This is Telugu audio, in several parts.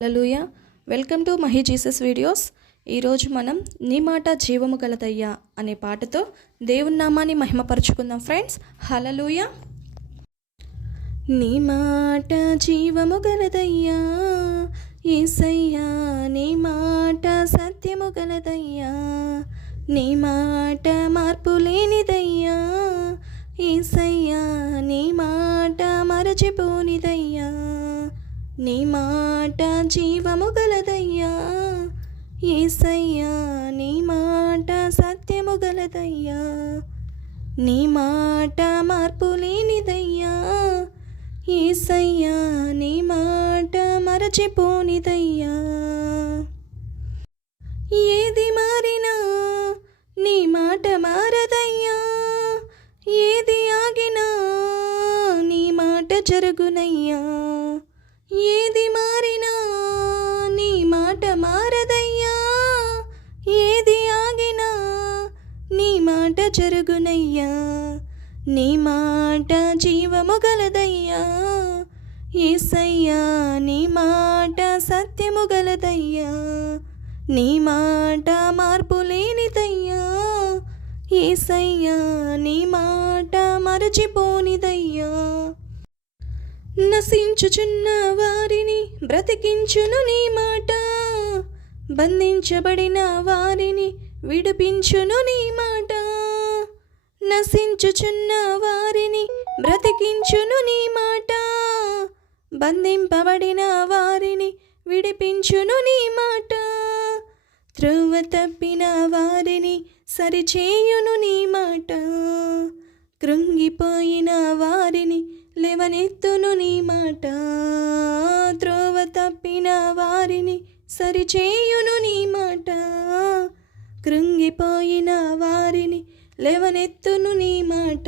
Hallelujah. Welcome to Mahi Jesus videos. ఈరోజు మనం నీ మాట జీవము గలదయ్యా అనే పాటతో దేవుని నామాన్ని మహిమపరుచుకుందాం ఫ్రెండ్స్. హల్లెలూయా. నీ మాట జీవము గలదయ్యా యేసయ్యా, నీ మాట సత్యము గలదయ్యా, నీ మాట మార్పు లేనిదయ్యా యేసయ్యా, నీ మాట మరచిపోనిదయ్యా, నీ మాట జీవము గలదయ్యా యేసయ్యా, నీ మాట సత్యము గలదయ్యా, నీ మాట మార్పు లేనిదయ్యా యేసయ్యా, నీ మాట మరచిపోనిదయ్యా. ఏది మారినా నీ మాట మారదయ్యా, ఏది ఆగినా నీ మాట జరుగునయ్యా, ఏది మారినా నీ మాట మారదయ్యా, ఏది ఆగినా నీ మాట జరుగునయ్యా, నీ మాట జీవము గలదయ్యా యేసయ్యా, నీ మాట సత్యము గలదయ్యా, నీ మాట మార్పు లేనిదయ్యా యేసయ్యా, నీ మాట మరచిపోనిదయ్యా. నశించుచున్న వారిని బ్రతికించును నీ మాట, బంధించబడిన వారిని విడిపించును నీ మాట, నశించుచున్న వారిని బ్రతికించును నీ మాట, బంధింపబడిన వారిని విడిపించును నీ మాట, త్రోవ తప్పిన వారిని సరిచేయును నీ మాట, కృంగిపోయిన వారిని లేవనెత్తును నీ మాట, త్రోవ తప్పిన వారిని సరిచేయును నీ మాట, కృంగిపోయిన వారిని లేవనెత్తును నీ మాట.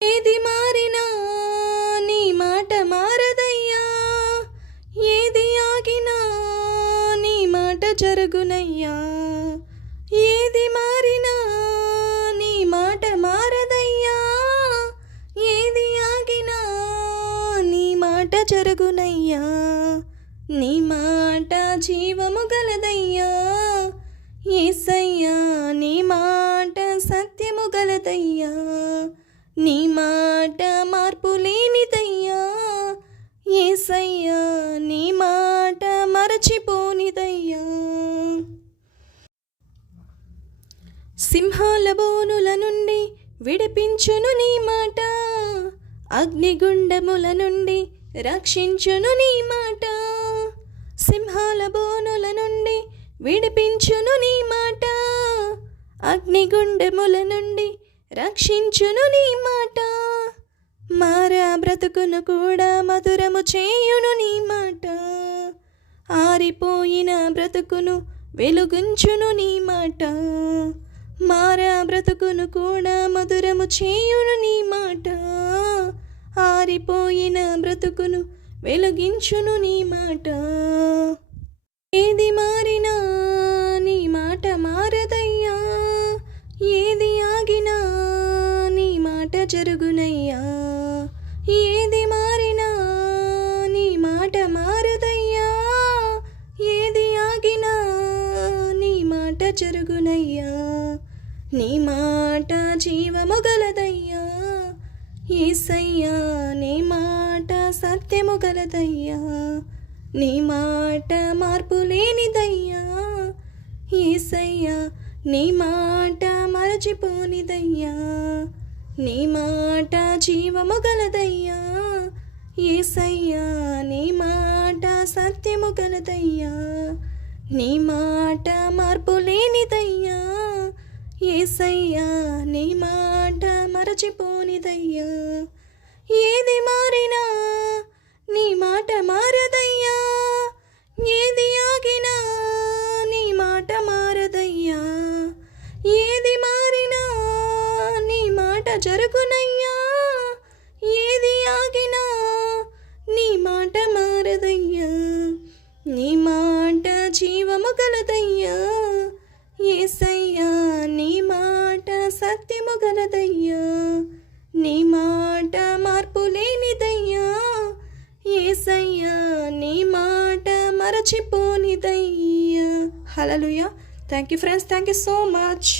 ఏది మారినా నీ మాట మారదయ్యా, ఏది ఆగినా నీ మాట జరుగునయ్యా, ఏది మారినా నీ మాట మారదయ్యా, ఏది ఆగినా నీ మాట జరుగునయ్యా, నీ మాట జీవము గలదయ్యా యేసయ్యా, నీ మాట సత్యము గలదయ్యా, నీ మాట మార్పు లేనిదయ్యా యేసయ్యా, నీ మాట మరచిపోనిదయ్యా. సింహాల బోనుల నుండి విడిపించును నీ మాట, అగ్నిగుండముల నుండి రక్షించును నీ మాట, సింహాల బోనుల నుండి విడిపించును నీ మాట, అగ్నిగుండముల నుండి రక్షించును నీ మాట, మారా బ్రతుకును కూడా మధురము చేయును నీ మాట, ఆరిపోయిన బ్రతుకును వెలుగుంచును నీ మాట, మారా బ్రతుకును కూడా మధురము చేయును నీ మాట, ఆరిపోయిన బ్రతుకును వెలుగించును నీ మాట. ఏది మారినా నీ మాట మారదయ్యా, ఏది ఆగినా నీ మాట జరుగునయ్యా, ఏది మారినా నీ మాట మారదయ్యా, ఏది ఆగినా నీ మాట జరుగునయ్యా, నీ మాట జీవము గలదయ్యా యేసయ్యా, నీ మాట సత్యము గలదయ్యా, నీ మాట మార్పు లేనిదయ్యా యేసయ్యా, నీ మాట మరచిపోనిదయ్యా, నీ మాట జీవము గలదయ్యా యేసయ్యా, నీ మాట సత్యము గలదయ్యా, నీ మాట మార్పు లేనిదయ్యా యేసయ్యా, నీ మాట మరచిపోనిదయ్యా. ఏది మారినా నీ మాట మారదయ్యా, ఏది ఆగినా నీ మాట మారదయ్యా, ఏది మారినా నీ మాట జరుగునయ్యా, ఏది ఆగినా నీ మాట మారదయ్యా, నీ మాట జీవము గలదయ్యా యేసయ్యా, నీ మాట సత్యము గలదయ్యా, నీ మాట మార్పు లేనిదయ్యా యేసయ్యా, నీ మాట మరచిపోనిదయ్యా. హల్లెలూయా. Thank you friends, thank you so much.